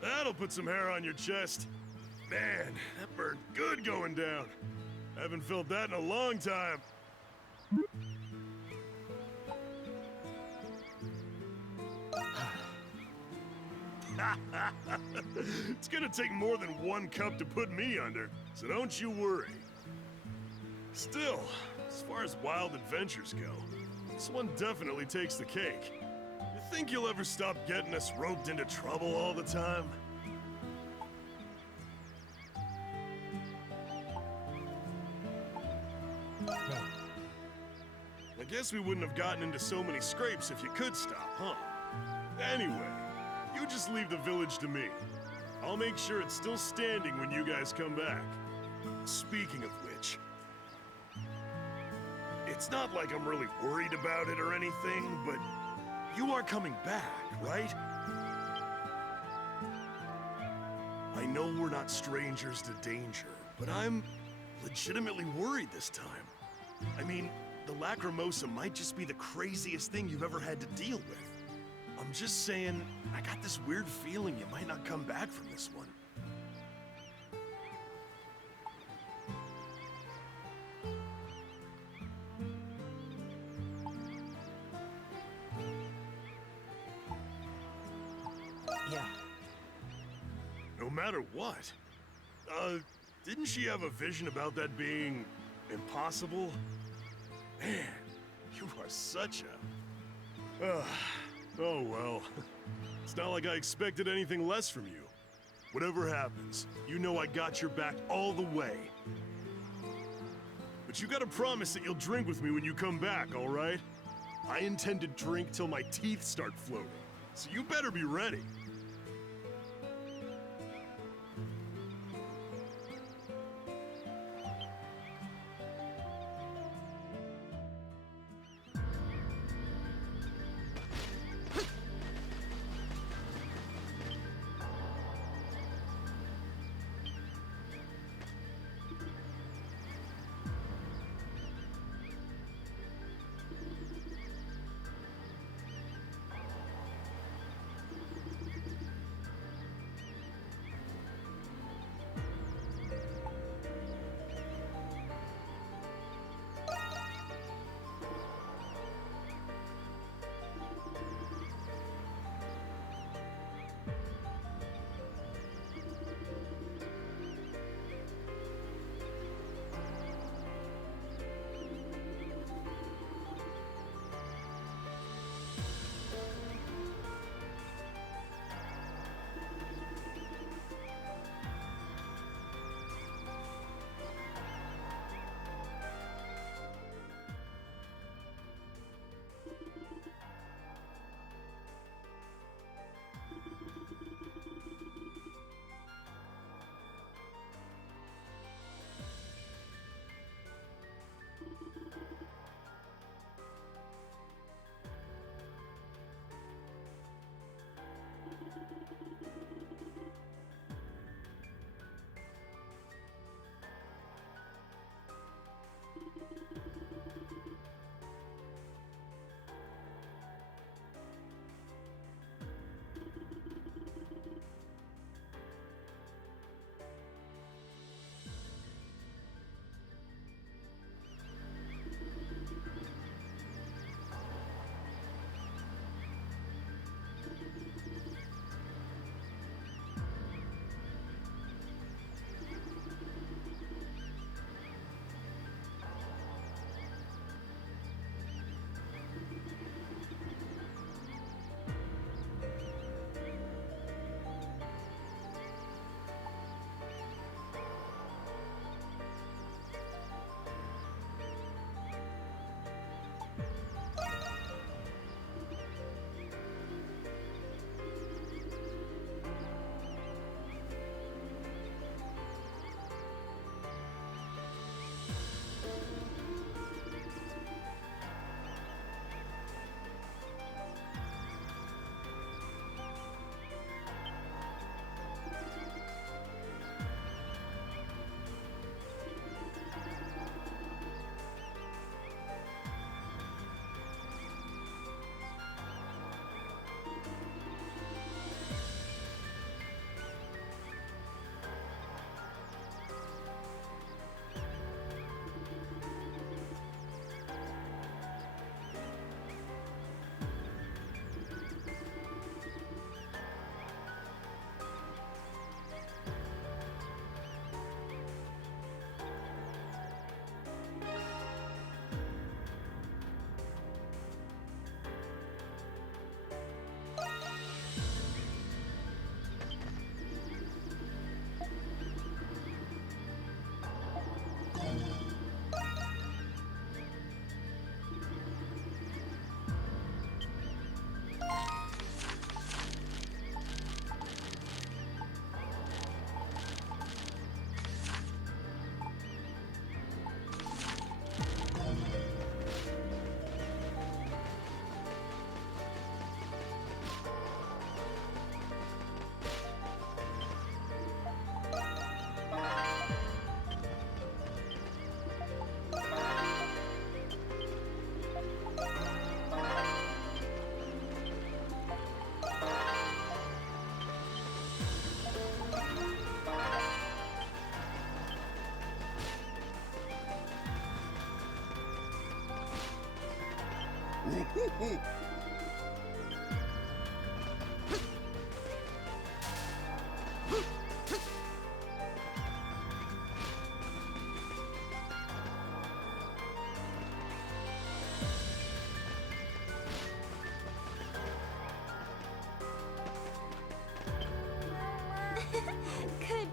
That'll put some hair on your chest. Man, that burned good going down. Haven't felt that in a long time. It's gonna take more than one cup to put me under, so don't you worry. Still, as far as wild adventures go, this one definitely takes the cake. You think you'll ever stop getting us roped into trouble all the time? I guess we wouldn't have gotten into so many scrapes if you could stop, huh? Anyway, you just leave the village to me. I'll make sure it's still standing when you guys come back. Speaking of which, it's not like I'm really worried about it or anything, but you are coming back, right? I know we're not strangers to danger, but I'm legitimately worried this time. I mean, the Lacrimosa might just be the craziest thing you've ever had to deal with. I'm just saying, I got this weird feeling you might not come back from this one. Yeah. No matter what. Didn't she have a vision about that being impossible? Man, you are such a... oh well. It's not like I expected anything less from you. Whatever happens, you know I got your back all the way. But you gotta promise that you'll drink with me when you come back, all right? I intend to drink till my teeth start floating, so you better be ready. Good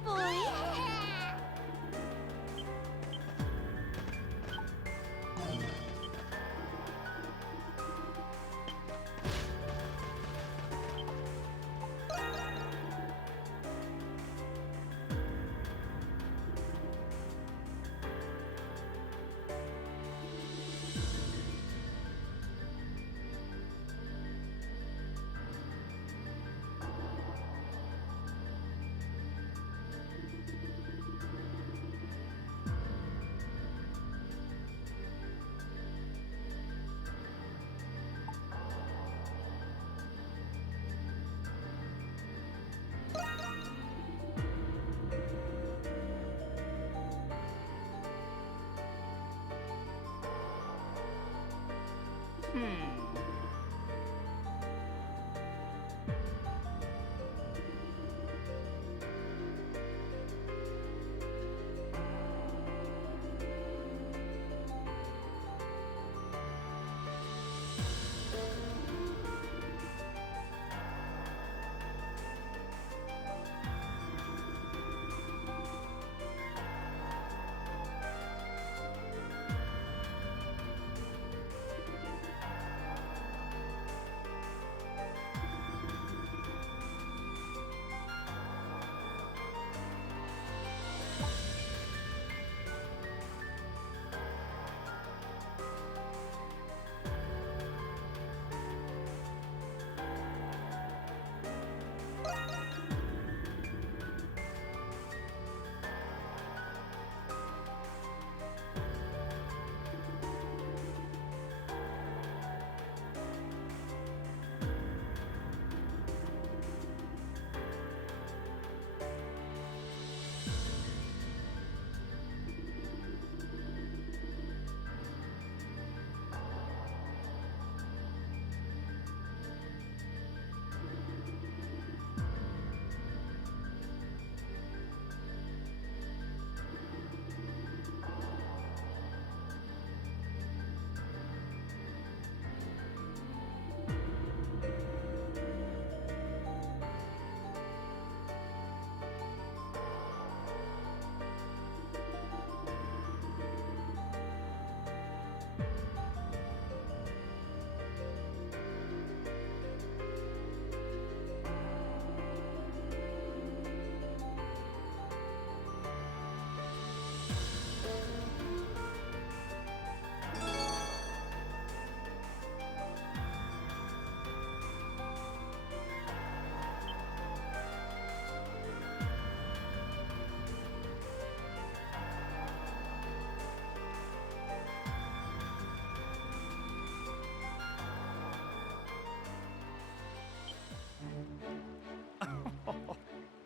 boy.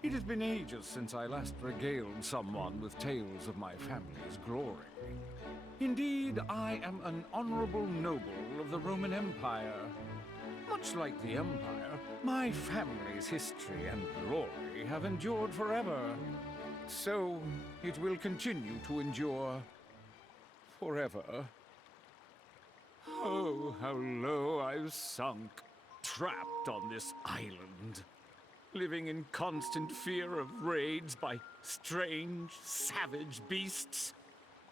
It has been ages since I last regaled someone with tales of my family's glory. Indeed, I am an honorable noble of the Roman Empire. Much like the Empire, my family's history and glory have endured forever. So, it will continue to endure forever. Oh, how low I've sunk, trapped on this island, living in constant fear of raids by strange, savage beasts.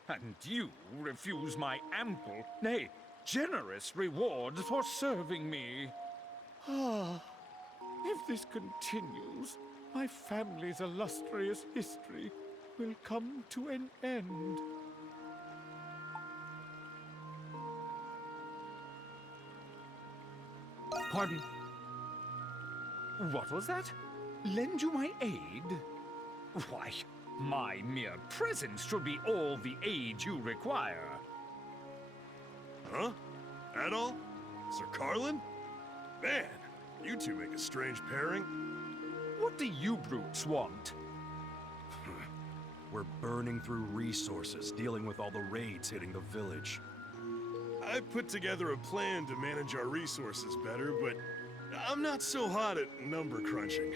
And you refuse my ample, nay, generous rewards for serving me. Ah, if this continues, my family's illustrious history will come to an end. Pardon? What was that? Lend you my aid? Why, my mere presence should be all the aid you require. Huh? That all? Sir Carlin? Man, you two make a strange pairing. What do you brutes want? We're burning through resources, dealing with all the raids hitting the village. I put together a plan to manage our resources better, but I'm not so hot at number crunching.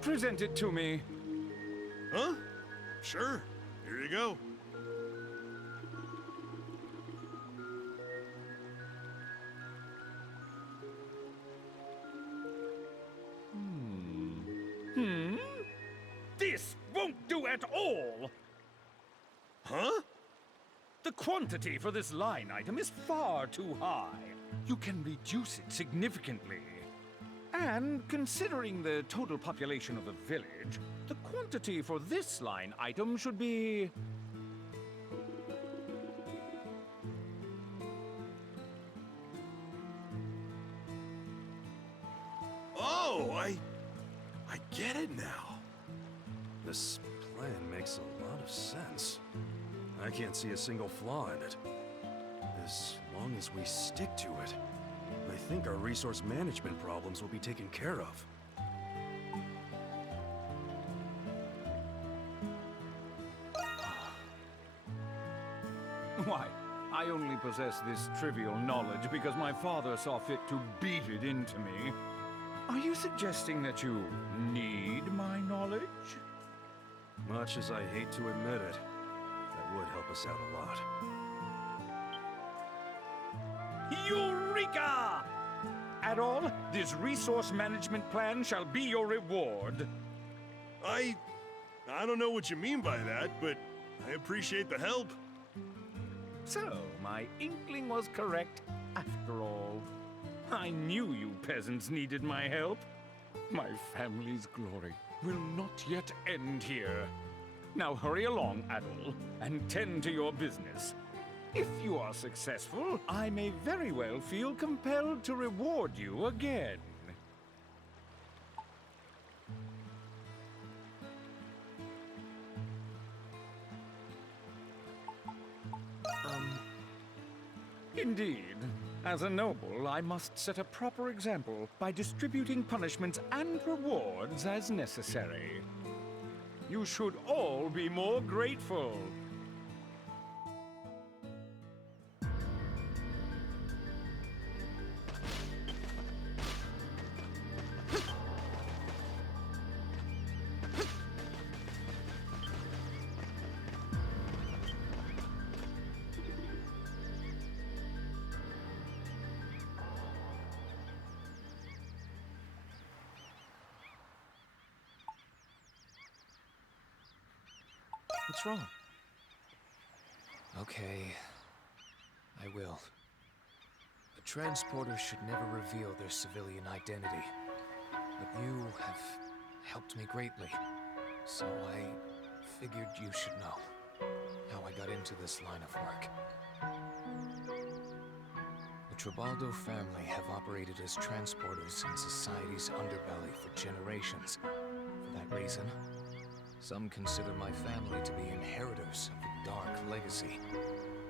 Present it to me. Huh? Sure. Here you go. This won't do at all! Huh? The quantity for this line item is far too high. You can reduce it significantly. And considering the total population of the village, the quantity for this line item should be... Oh, I get it now. This plan makes a lot of sense. I can't see a single flaw in it. As long as we stick to it, I think our resource management problems will be taken care of. Why, I only possess this trivial knowledge because my father saw fit to beat it into me. Are you suggesting that you need my knowledge? Much as I hate to admit it, that would help us out a lot. Eureka! Adol, this resource management plan shall be your reward. I don't know what you mean by that, but I appreciate the help. So, my inkling was correct after all. I knew you peasants needed my help. My family's glory will not yet end here. Now hurry along, Adol, and tend to your business. If you are successful, I may very well feel compelled to reward you again. Indeed. As a noble, I must set a proper example by distributing punishments and rewards as necessary. You should all be more grateful. What's wrong? Okay, I will. A transporter should never reveal their civilian identity. But you have helped me greatly, so I figured you should know how I got into this line of work. The Tribaldo family have operated as transporters in society's underbelly for generations. For that reason, some consider my family to be inheritors of a dark legacy,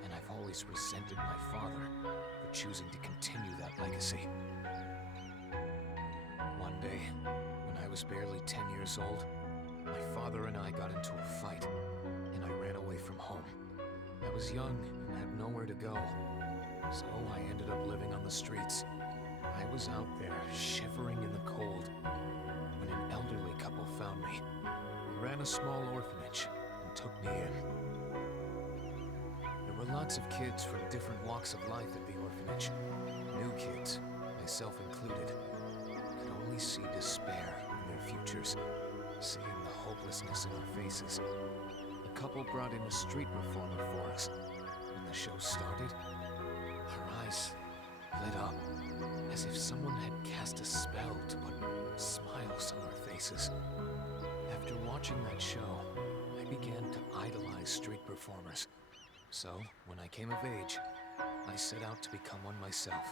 and I've always resented my father for choosing to continue that legacy. One day, when I was barely 10 years old, my father and I got into a fight, and I ran away from home. I was young and had nowhere to go, so I ended up living on the streets. I was out there, shivering in the cold, when an elderly couple found me. They ran a small orphanage and took me in. There were lots of kids from different walks of life at the orphanage. New kids, myself included, could only see despair in their futures, seeing the hopelessness in our faces. The couple brought in a street performer for us. When the show started, our eyes lit up, as if someone had cast a spell to put smiles on our faces. After watching that show, I began to idolize street performers. So, when I came of age, I set out to become one myself.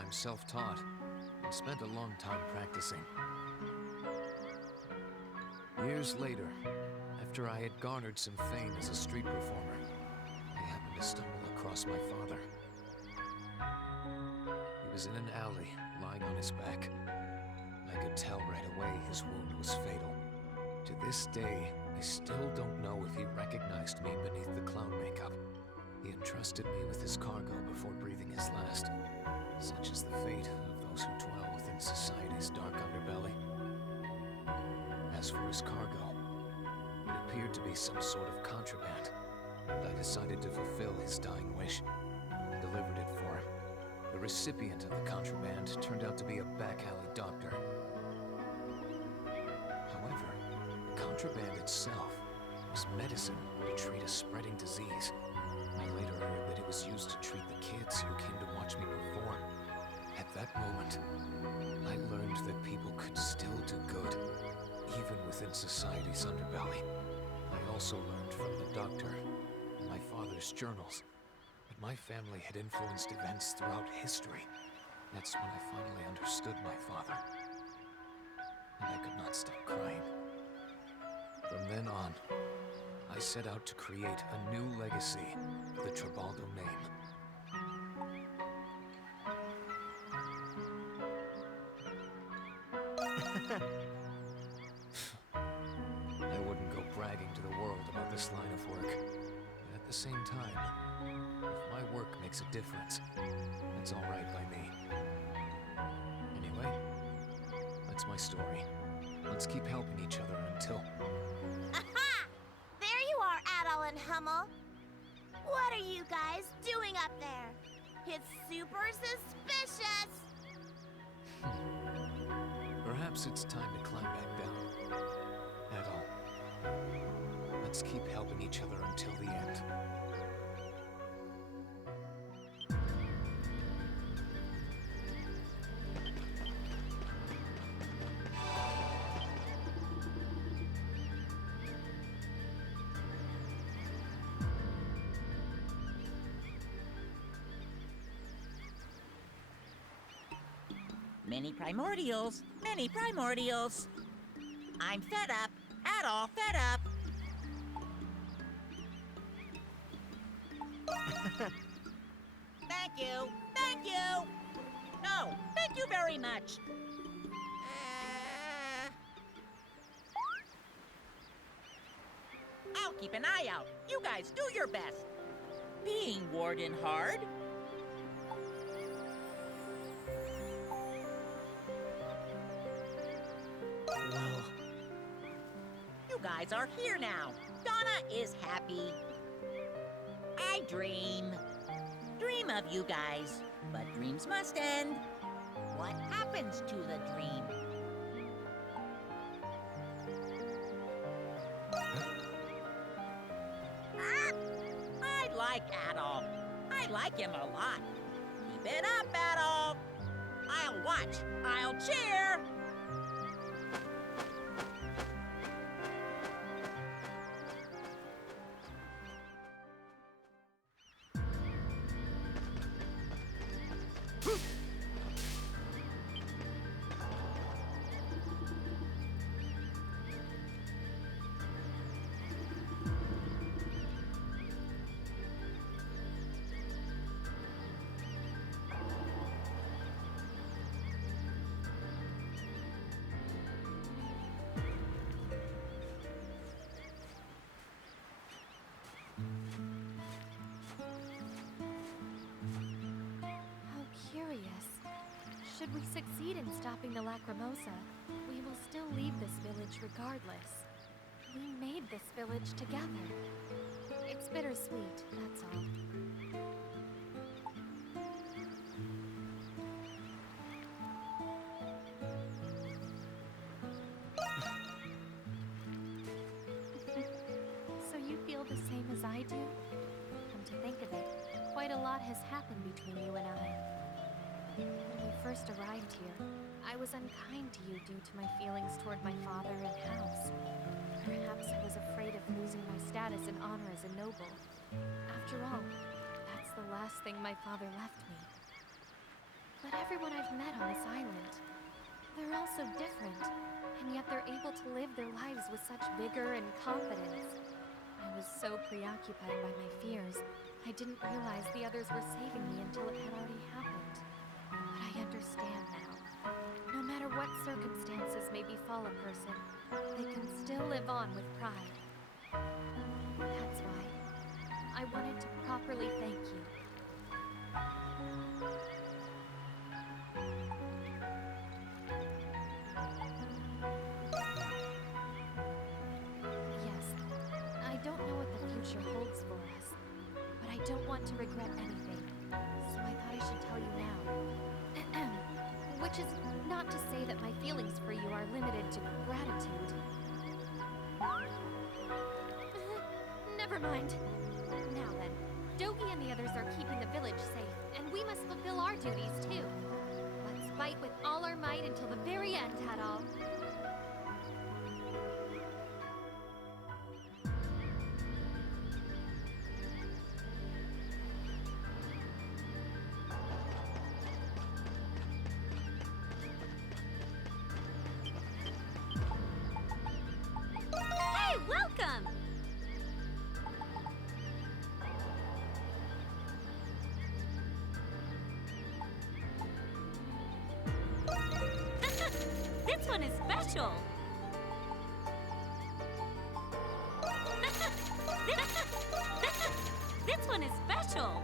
I'm self-taught and spent a long time practicing. Years later, after I had garnered some fame as a street performer, I happened to stumble across my father. He He was in an alley, lying on his back. I could tell right away his wound was fatal. To this day, I still don't know if he recognized me beneath the clown makeup. He entrusted me with his cargo before breathing his last. Such is the fate of those who dwell within society's dark underbelly. As for his cargo, it appeared to be some sort of contraband, and I decided to fulfill his dying wish. I delivered it for him. The recipient of the contraband turned out to be a back-alley doctor. However, the contraband itself was medicine to treat a spreading disease. I later heard that it was used to treat the kids who came to watch me perform. At that moment, I learned that people could still do good, even within society's underbelly. I also learned from the doctor and my father's journals that my family had influenced events throughout history. That's when I finally understood my father. And I could not stop crying. From then on, I set out to create a new legacy for the Tribaldo name. I wouldn't go bragging to the world about this line of work. But at the same time, if my work makes a difference, that's all right by me. Anyway, that's my story. Let's keep helping each other until... Aha! There you are, Adol and Hummel. What are you guys doing up there? It's super suspicious. Perhaps it's time to climb back down. Adol, let's keep helping each other until the end. Many primordials, many primordials. I'm fed up, Adol fed up. Thank you, thank you. No, thank you very much. I'll keep an eye out. You guys do your best. Being warden hard. Well, You guys are here now. Donna is happy. I dream of you guys, but dreams must end. What happens to the dream? I like Adol. I like him a lot. Keep it up, Adol. I'll watch. I'll cheer. How curious. Should we succeed in stopping the Lacrimosa, we will still leave this village regardless. We made this village together. It's bittersweet, that's all. So you feel the same as I do? Come to think of it, quite a lot has happened between you and I. When we first arrived here, I was unkind to you due to my feelings toward my father and house. Perhaps I was afraid of losing my status and honor as a noble. After all, that's the last thing my father left me. But everyone I've met on this island, they're all so different, and yet they're able to live their lives with such vigor and confidence. I was so preoccupied by my fears, I didn't realize the others were saving me until it had already happened. But I understand now. No matter what circumstances may befall a person, they can still live on with pride. That's why I wanted to properly thank you. Yes, I don't know what the future holds for us, but I don't want to regret anything, so I thought I should tell you now. Which is not to say that my feelings for you are limited to gratitude. Never mind. Now then, Dogi and the others are keeping the village safe, and we must fulfill our duties too. Let's fight with all our might until the very end, Hadal. Hey, welcome! This one is special! This one is special!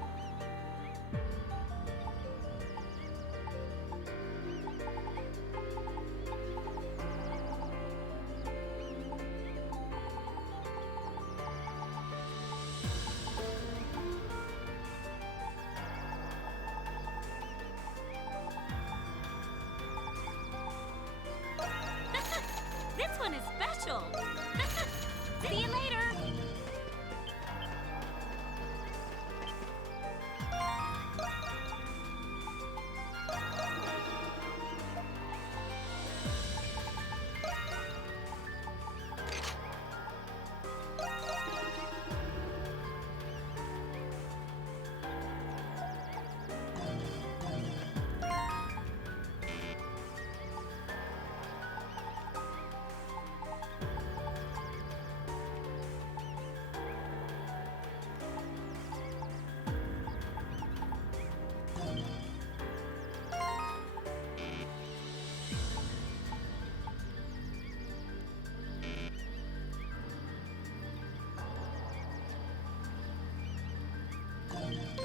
This one is special! See you later!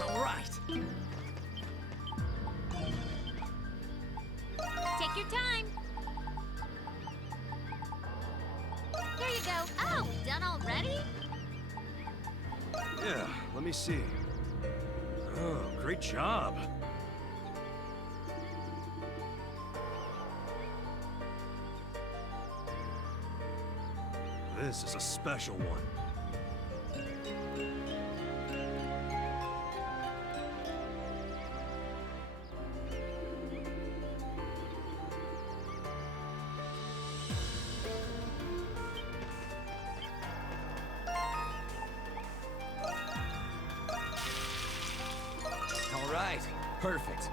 All right. Take your time. Here you go. Oh, done already? Yeah, let me see. Oh, great job. This is a special one. All right, perfect.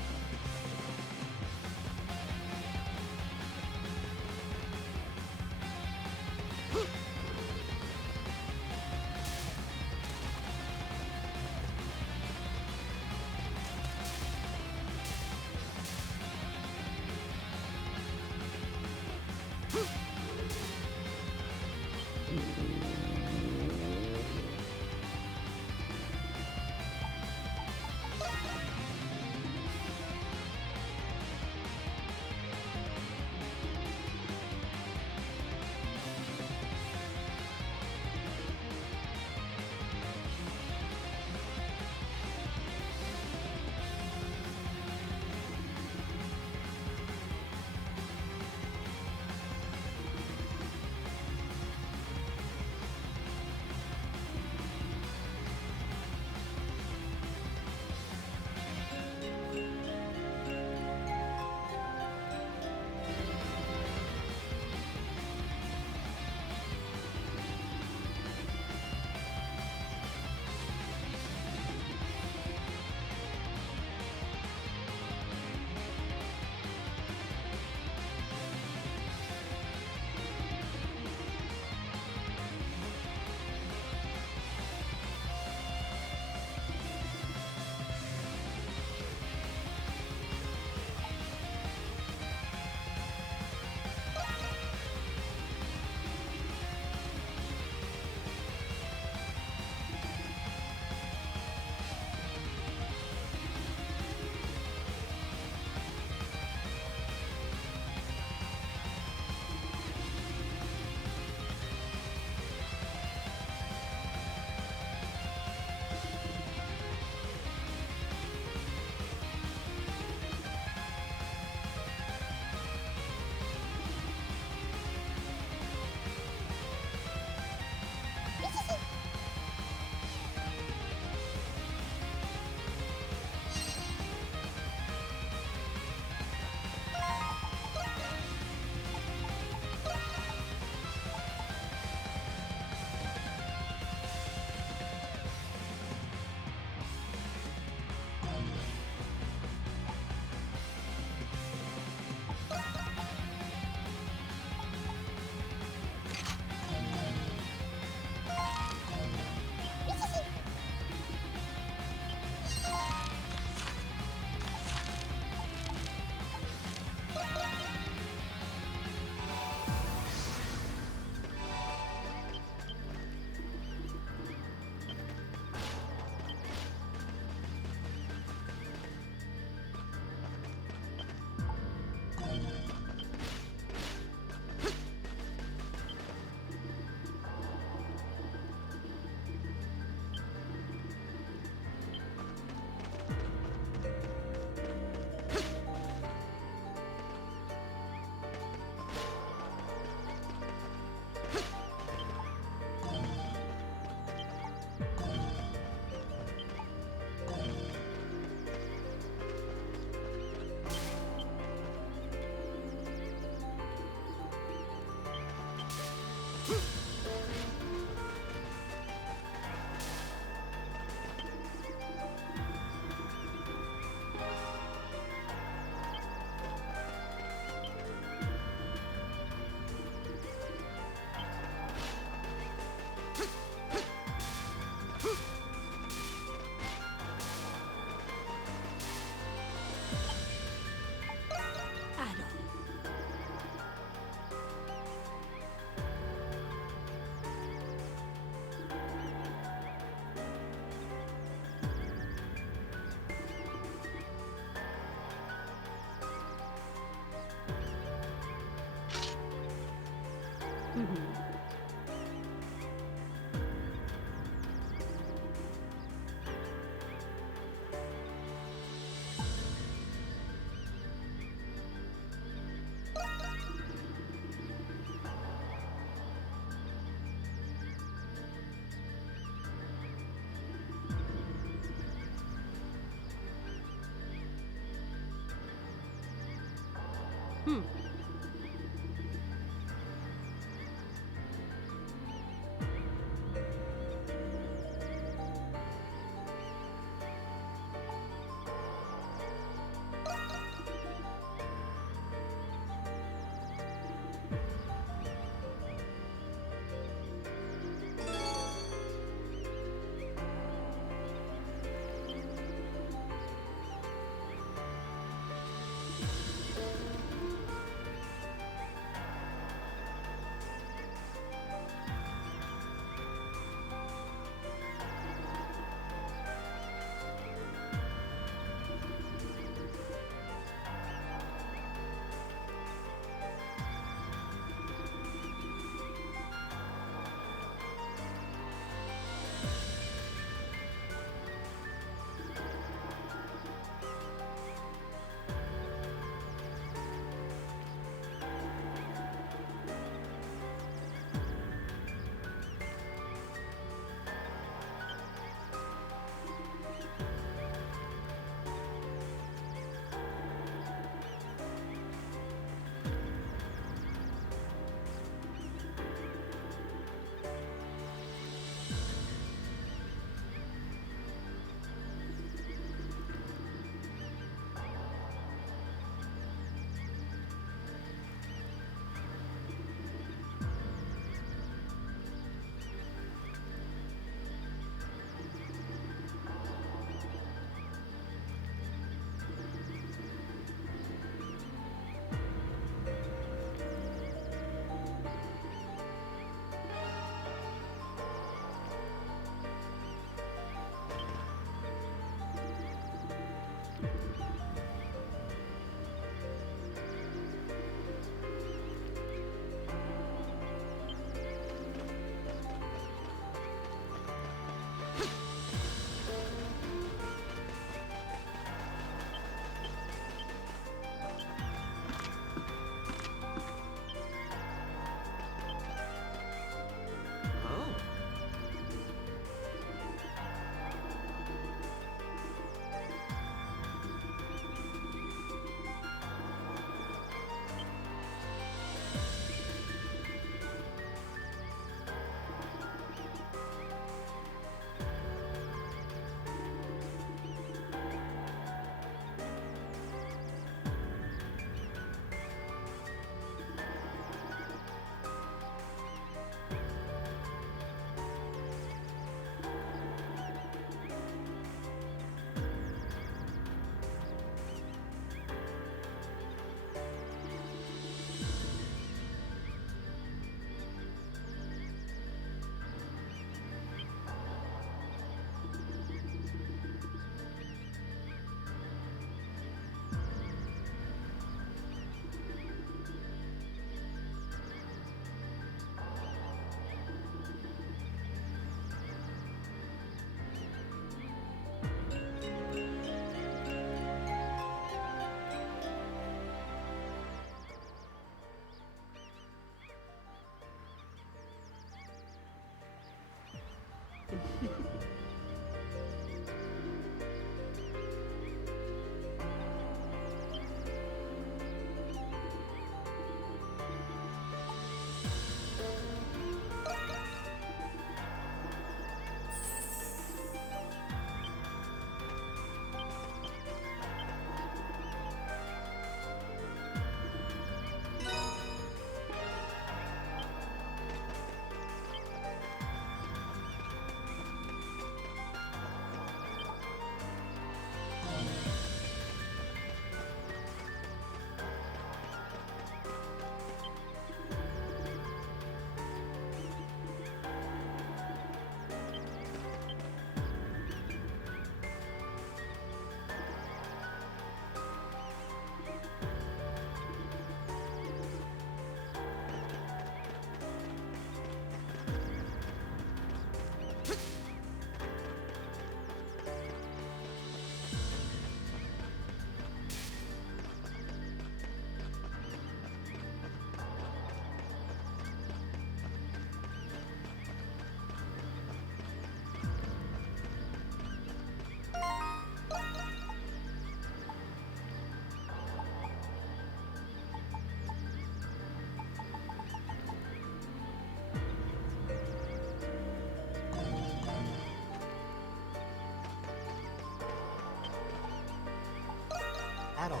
Adol.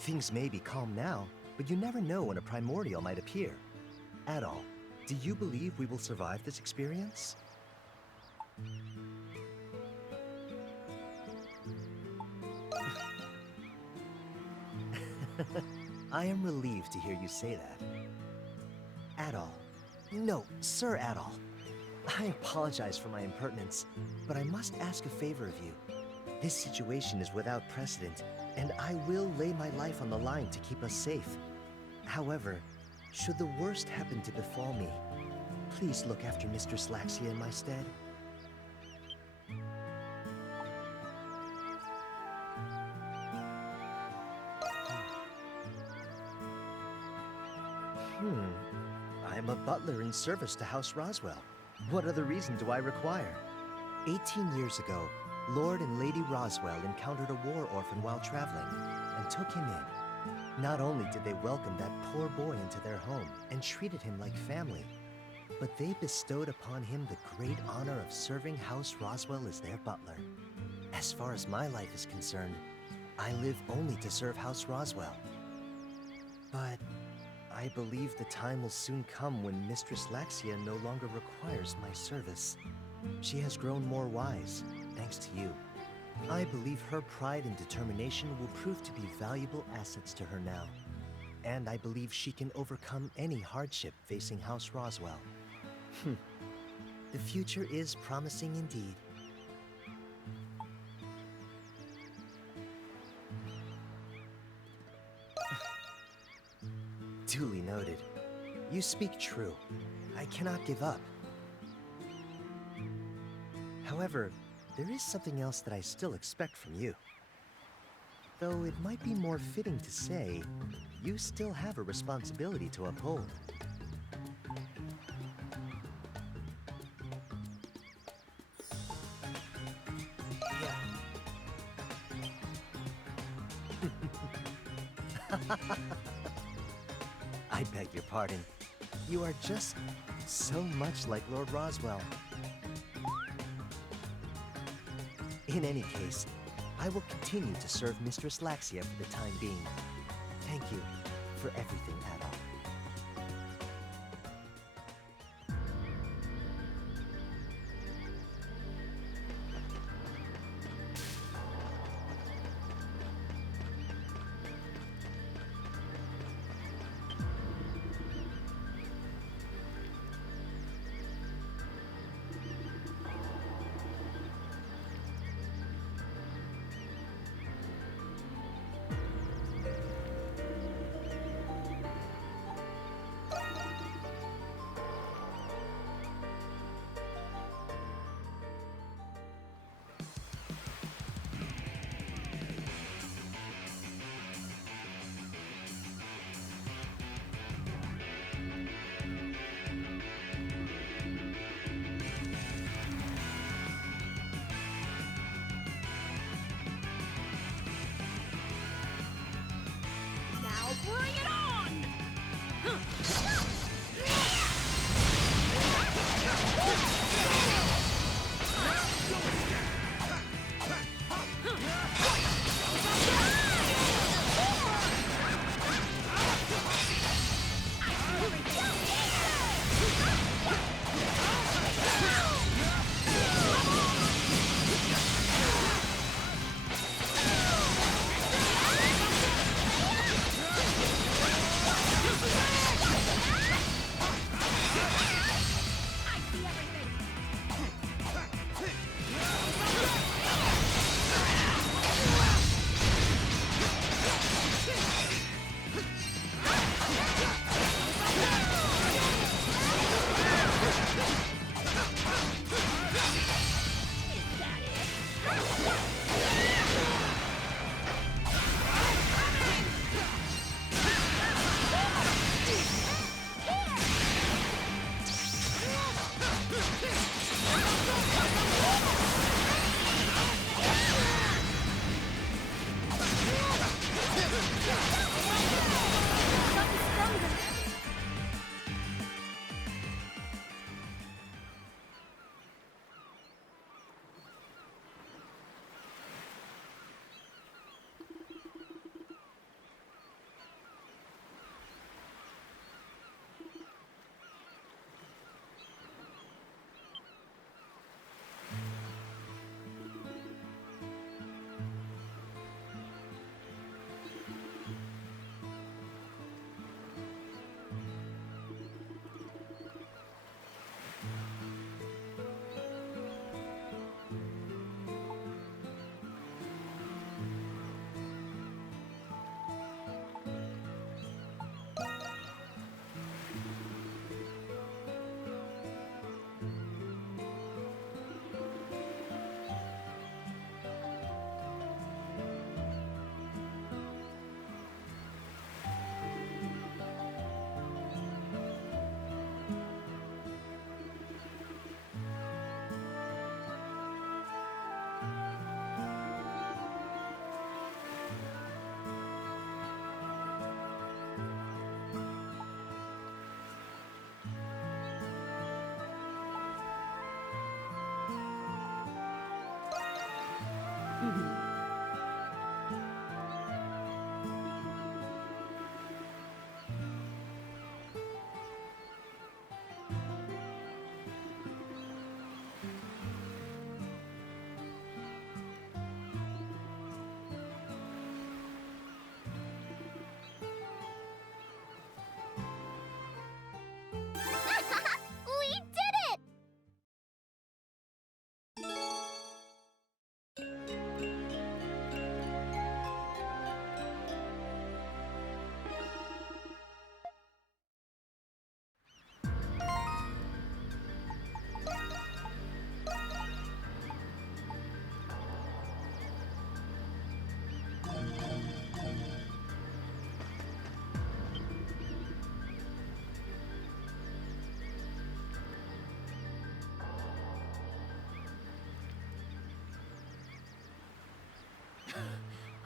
Things may be calm now, but you never know when a primordial might appear. Adol, do you believe we will survive this experience? I am relieved to hear you say that. Adol. No, Sir Adol. I apologize for my impertinence, but I must ask a favor of you. This situation is without precedent, and I will lay my life on the line to keep us safe. However, should the worst happen to befall me, please look after Mistress Laxia in my stead. I am a butler in service to House Roswell. What other reason do I require? 18 years ago, Lord and Lady Roswell encountered a war orphan while traveling and took him in. Not only did they welcome that poor boy into their home and treated him like family, but they bestowed upon him the great honor of serving House Roswell as their butler. As far as my life is concerned, I live only to serve House Roswell. But I believe the time will soon come when Mistress Laxia no longer requires my service. She has grown more wise, thanks to you. I believe her pride and determination will prove to be valuable assets to her now. And I believe she can overcome any hardship facing House Roswell. The future is promising indeed. Duly noted. You speak true. I cannot give up. However, there is something else that I still expect from you. Though it might be more fitting to say, you still have a responsibility to uphold. I beg your pardon. You are just so much like Lord Roswell. In any case, I will continue to serve Mistress Laxia for the time being. Thank you for everything, Adol.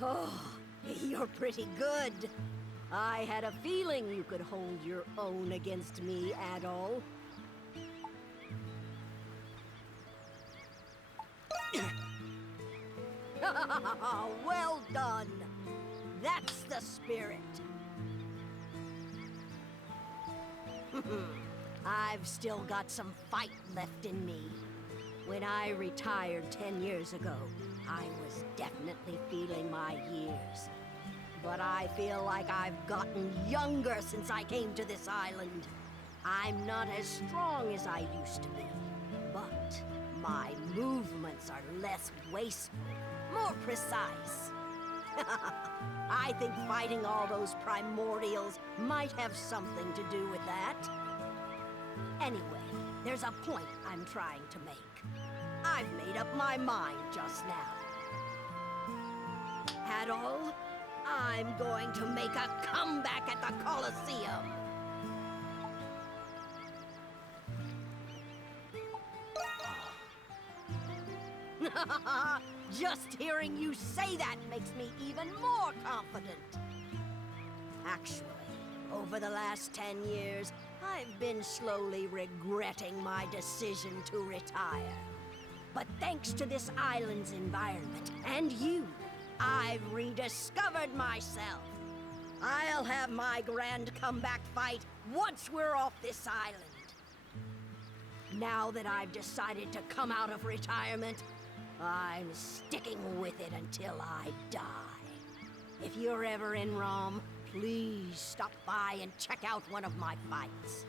Oh, you're pretty good. I had a feeling you could hold your own against me, Adol. Well done. That's the spirit. I've still got some fight left in me. When I retired 10 years ago, I was definitely feeling my years. But I feel like I've gotten younger since I came to this island. I'm not as strong as I used to be, but my movements are less wasteful, more precise. I think fighting all those primordials might have something to do with that. Anyway, there's a point I'm trying to make. I've made up my mind just now. Adol, I'm going to make a comeback at the Colosseum. Just hearing you say that makes me even more confident. Actually, over the last 10 years, I've been slowly regretting my decision to retire. But thanks to this island's environment and you, I've rediscovered myself. I'll have my grand comeback fight once we're off this island. Now that I've decided to come out of retirement, I'm sticking with it until I die. If you're ever in Rome, please stop by and check out one of my fights.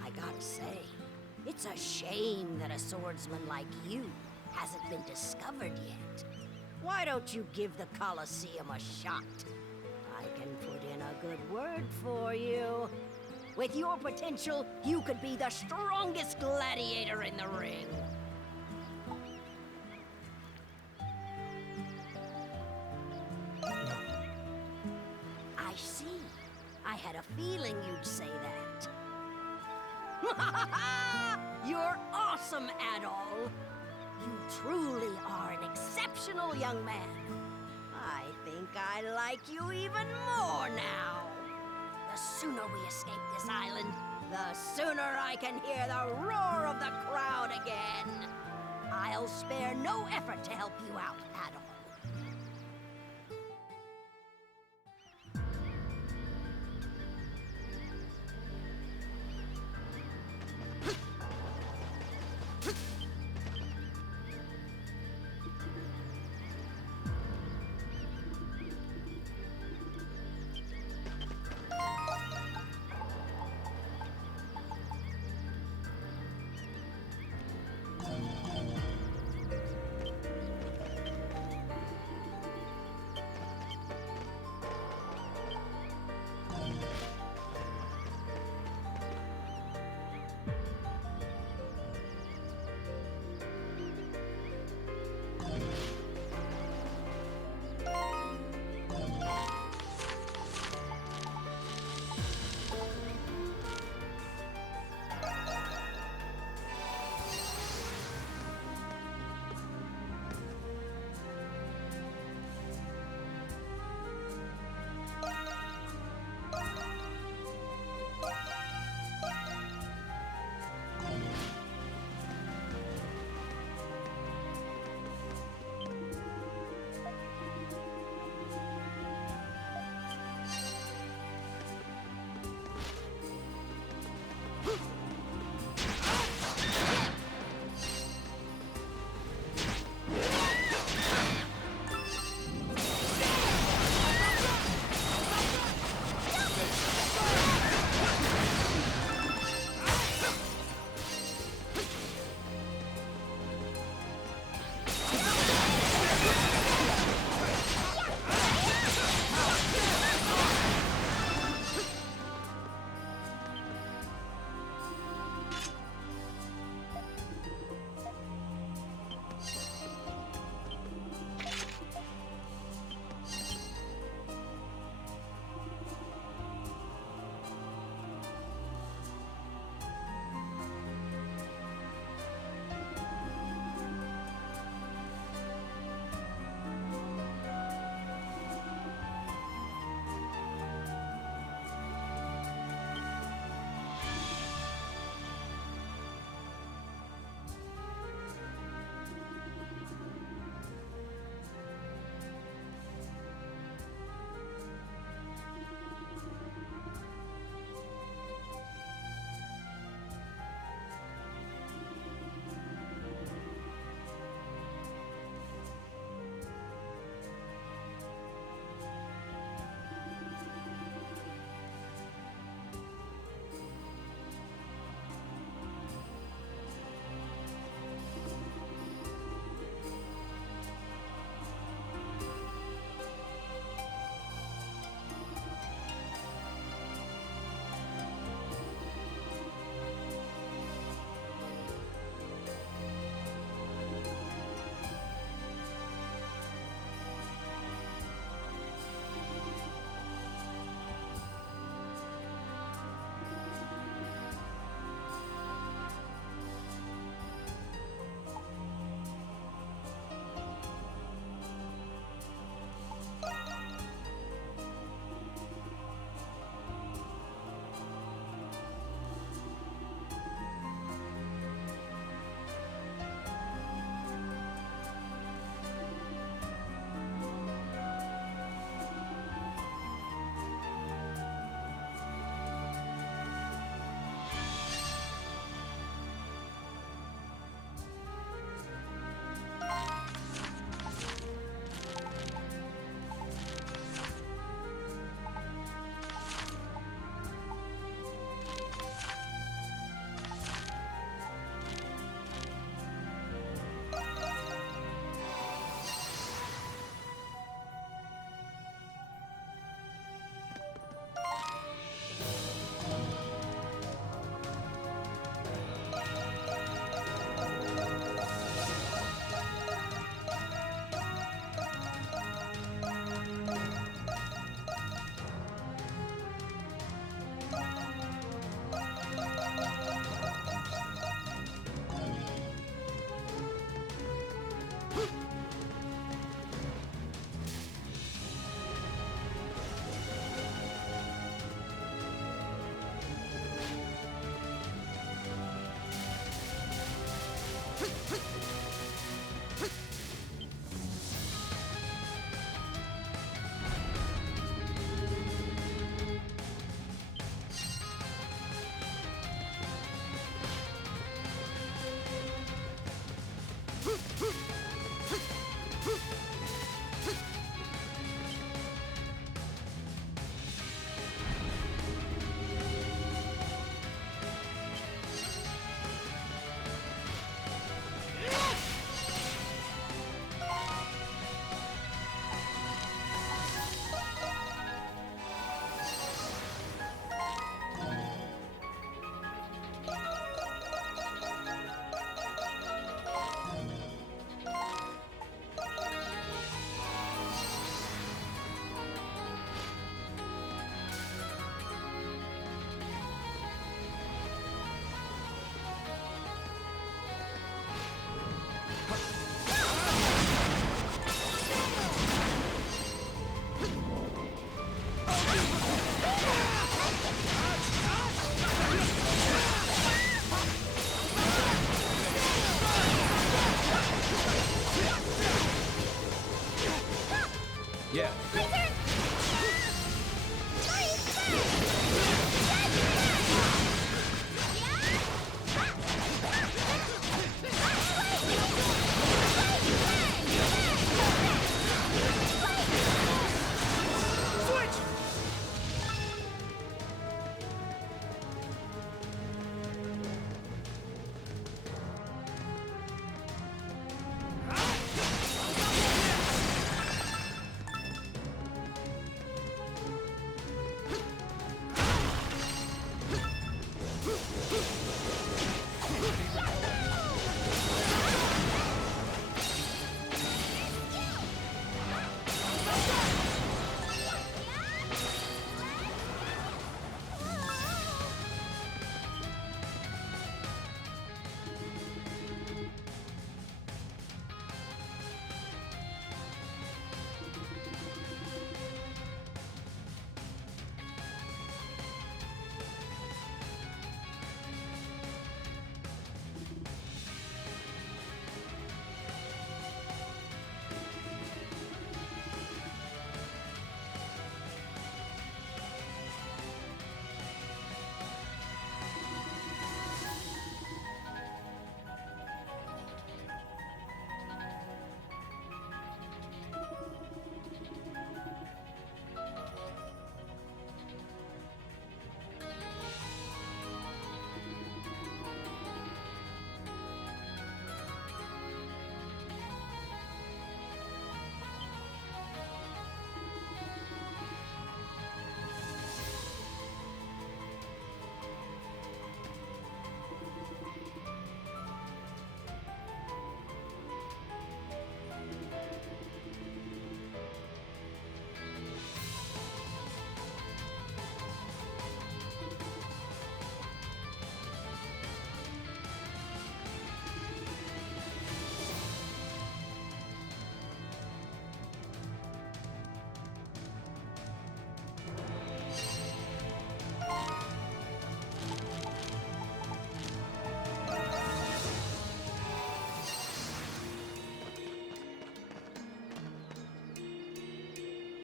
I gotta say, it's a shame that a swordsman like you hasn't been discovered yet. Why don't you give the Colosseum a shot? I can put in a good word for you. With your potential, you could be the strongest gladiator in the ring. I see. I had a feeling you'd say that. You're awesome, Adol. You truly are an exceptional young man. I think I like you even more now. The sooner we escape this island, the sooner I can hear the roar of the crowd again. I'll spare no effort to help you out, Adol.